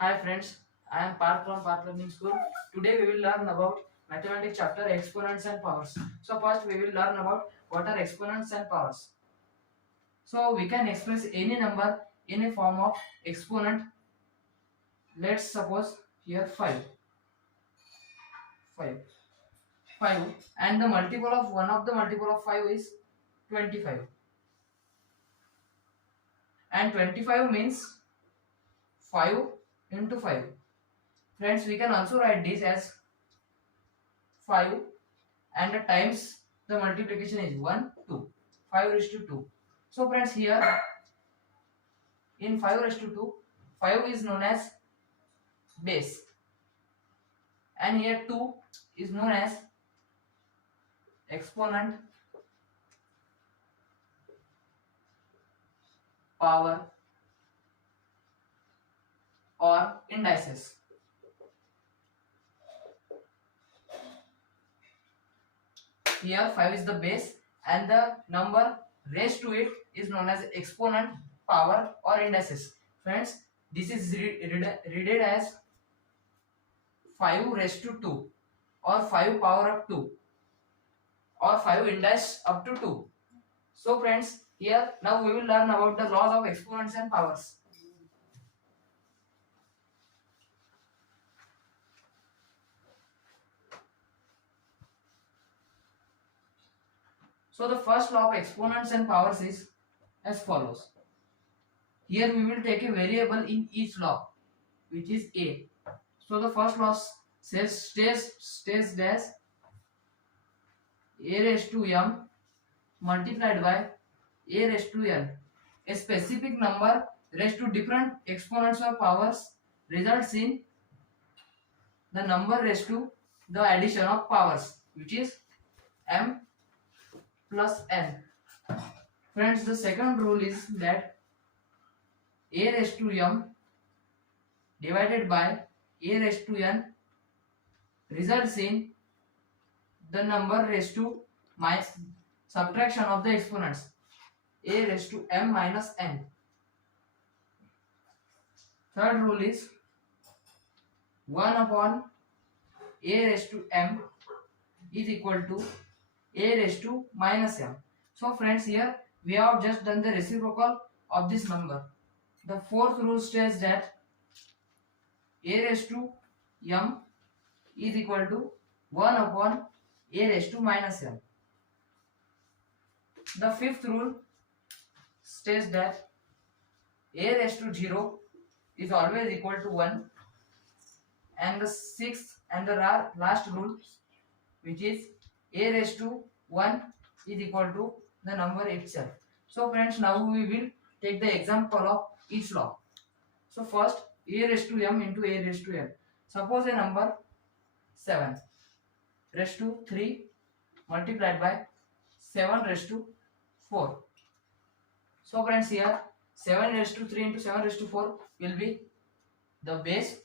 Hi friends, I am Parth from Parth Learning School. Today we will learn about mathematics chapter exponents and powers. So first we will learn about what are exponents and powers. So we can express any number in a form of exponent. Let's suppose here 5, 5, 5 and the multiple of one of the multiple of 5 is 25 and 25 means 5 into 5. Friends, we can also write this as 5 and the times the multiplication is 1 2 5 raised to 2. So friends, here in 5 raised to 2, 5 is known as base and here 2 is known as exponent, power or indices. Here 5 is the base and the number raised to it is known as exponent, power or indices. Friends, this is read as 5 raised to 2 or 5 power of 2 or 5 index up to 2. So friends, here now we will learn about the laws of exponents and powers. So the first law of exponents and powers is as follows. Here we will take a variable in each law, which is a. So the first law states as a raised to m multiplied by a raised to n. A specific number raised to different exponents or powers results in the number raised to the addition of powers, which is m plus n. Friends, the second rule is that a raised to m divided by a raised to n results in the number raised to minus subtraction of the exponents a raised to m minus n. Third rule is 1 upon a raised to m is equal to a raised to minus m. So friends, here we have just done the reciprocal of this number. The fourth rule states that a raised to m is equal to 1 upon a raised to minus m. The fifth rule states that a raised to 0 is always equal to 1, and the sixth and the last rule, which is a raised to 1 is equal to the number itself. So friends, now we will take the example of each law. So first, a raised to m into a raised to n. Suppose a number 7 raised to 3 multiplied by 7 raised to 4. So friends, here 7 raised to 3 into 7 raised to 4 will be the base,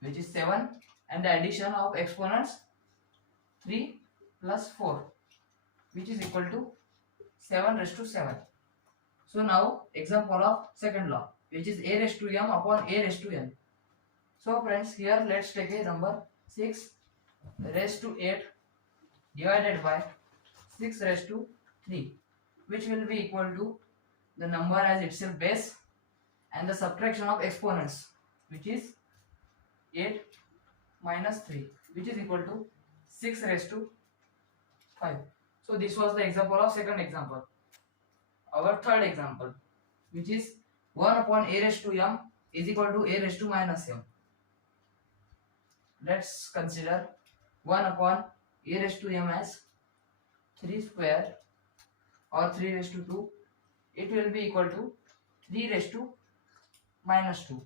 which is 7, and the addition of exponents 3 plus 4, which is equal to 7 raised to 7. So now example of second law, which is a raised to m upon a raised to n. So friends, here let's take a number 6 raised to 8 divided by 6 raised to 3, which will be equal to the number as itself base and the subtraction of exponents, which is 8 minus 3, which is equal to 6 raised to 5. So this was the example of second example. Our third example, which is 1 upon a raised to m is equal to a raised to minus m. Let's consider 1 upon a raised to m as 3 square or 3 raised to 2. It will be equal to 3 raised to minus 2.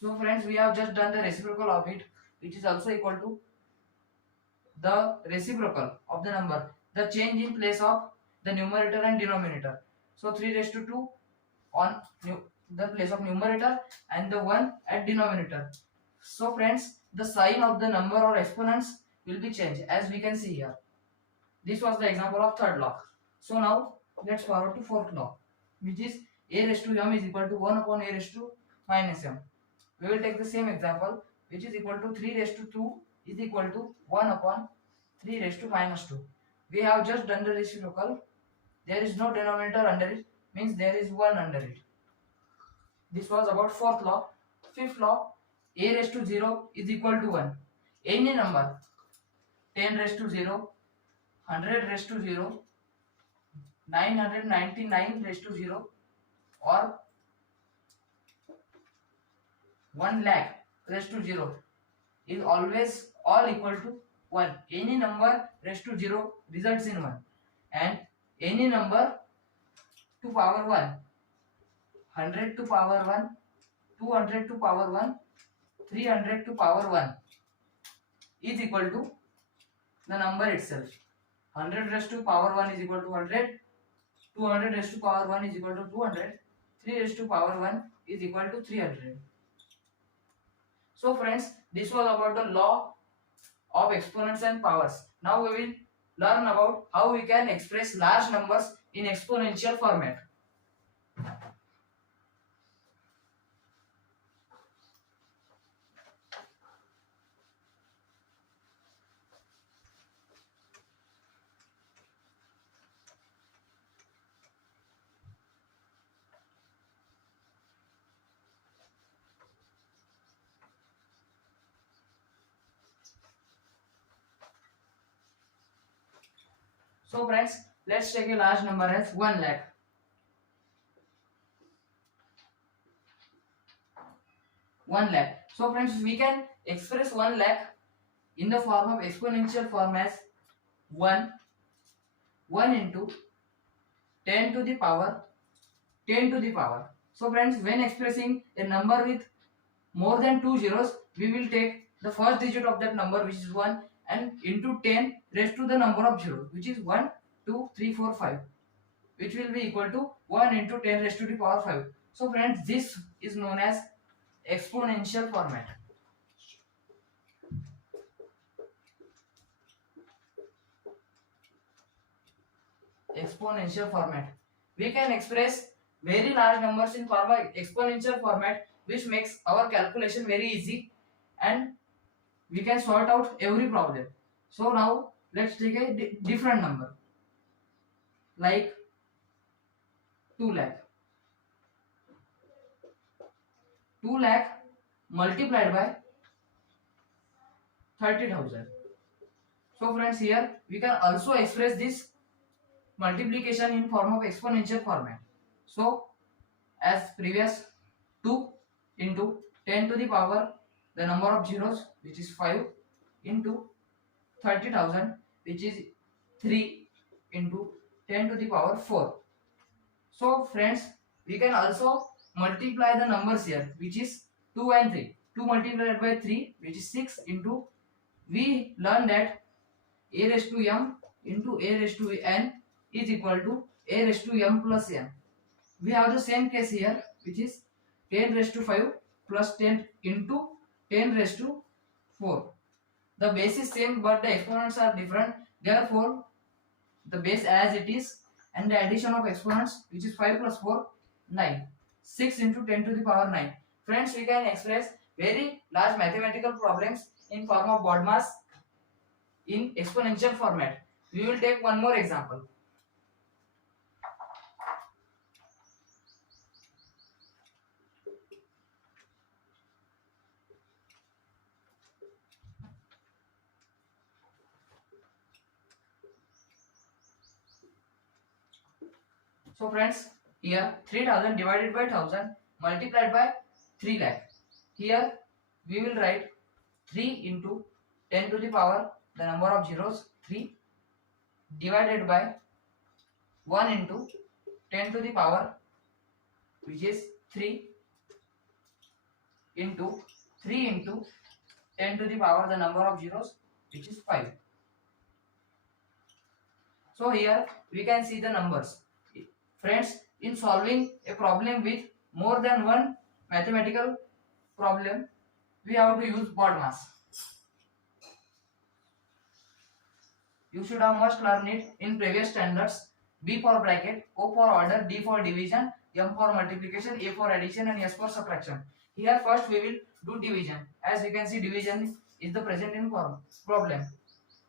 So friends, we have just done the reciprocal of it, which is also equal to the reciprocal of the number, the change in place of the numerator and denominator. So 3 raised to 2 on the place of numerator and the 1 at denominator. So friends, the sign of the number or exponents will be changed, as we can see here. This was the example of third law. So now let's forward to fourth law, which is a raised to m is equal to 1 upon a raised to minus m. We will take the same example, which is equal to 3 raised to 2 is equal to 1 upon 3 raised to minus 2. We have just done the reciprocal. There is no denominator under it, means there is 1 under it. This was about fourth law. Fifth law, a raised to 0 is equal to 1. Any number, 10 raised to 0, 100 raised to 0, 999 raised to 0, or 1 lakh raised to 0 is always all equal to 1. Any number raised to 0 results in 1, and any number to power 1, 100 to power 1, 200 to power 1, 300 to power 1 is equal to the number itself. 100 raised to power 1 is equal to 100, 200 raised to power 1 is equal to 200, 3 raised to power 1 is equal to 300. So friends, this was about the law of exponents and powers. Now we will learn about how we can express large numbers in exponential format. So friends, let's take a large number as 1 lakh. 1 lakh. So friends, we can express 1 lakh in the form of exponential form as 1 into 10 to the power 10 to the power. So friends, when expressing a number with more than 2 zeros, we will take the first digit of that number, which is 1, and into 10 raised to the number of zeros, which is 1, 2, 3, 4, 5, which will be equal to 1 into 10 raised to the power 5. So friends, this is known as exponential format. Exponential format. We can express very large numbers in form of exponential format, which makes our calculation very easy, and we can sort out every problem. So now let's take a different number, like 2 lakh. 2 lakh multiplied by 30,000. So friends, here we can also express this multiplication in form of exponential format. So as previous, 2 into 10 to the power the number of zeros, which is 5, into 30,000, which is 3, into 10 to the power 4. So friends, we can also multiply the numbers here, which is 2 and 3. 2 multiplied by 3, which is 6, into, we learn that a raised to m into a raised to n is equal to a raised to m plus n. We have the same case here, which is 10 raised to 5 plus 10 into 10 raised to 4. The base is same, but the exponents are different. Therefore, the base as it is, and the addition of exponents, which is 5 plus 4, 9. 6 into 10 to the power 9. Friends, we can express very large mathematical problems in form of BODMAS in exponential format. We will take one more example. So friends, here 3000 divided by 1000 multiplied by 3 lakh. Here we will write 3 into 10 to the power the number of zeros 3 divided by 1 into 10 to the power, which is 3, into 3 into 10 to the power the number of zeros, which is 5. So here we can see the numbers. Friends, in solving a problem with more than one mathematical problem, we have to use BODMAS. You should have must learned it in previous standards. B for bracket, O for order, D for division, M for multiplication, A for addition, and S for subtraction. Here first we will do division. As we can see, division is the present in problem.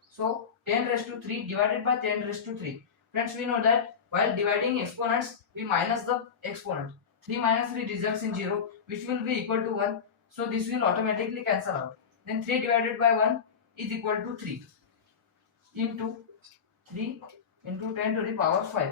So 10 raised to 3 divided by 10 raised to 3. Friends, we know that while dividing exponents, we minus the exponent. 3 minus 3 results in 0, which will be equal to 1. So this will automatically cancel out. Then 3 divided by 1 is equal to 3 into 3 into 10 to the power 5.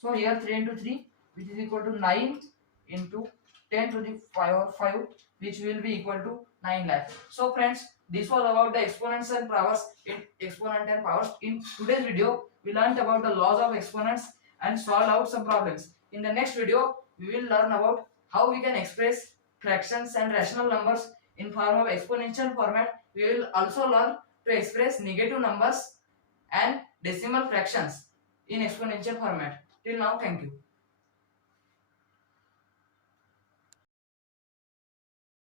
So here 3 into 3, which is equal to 9 into 10 to the power 5, which will be equal to 9 lakh. So friends, this was about the exponents and powers in exponent and powers. In today's video, we learned about the laws of exponents and solved out some problems. In the next video, we will learn about how we can express fractions and rational numbers in form of exponential format. We will also learn to express negative numbers and decimal fractions in exponential format. Till now, thank you.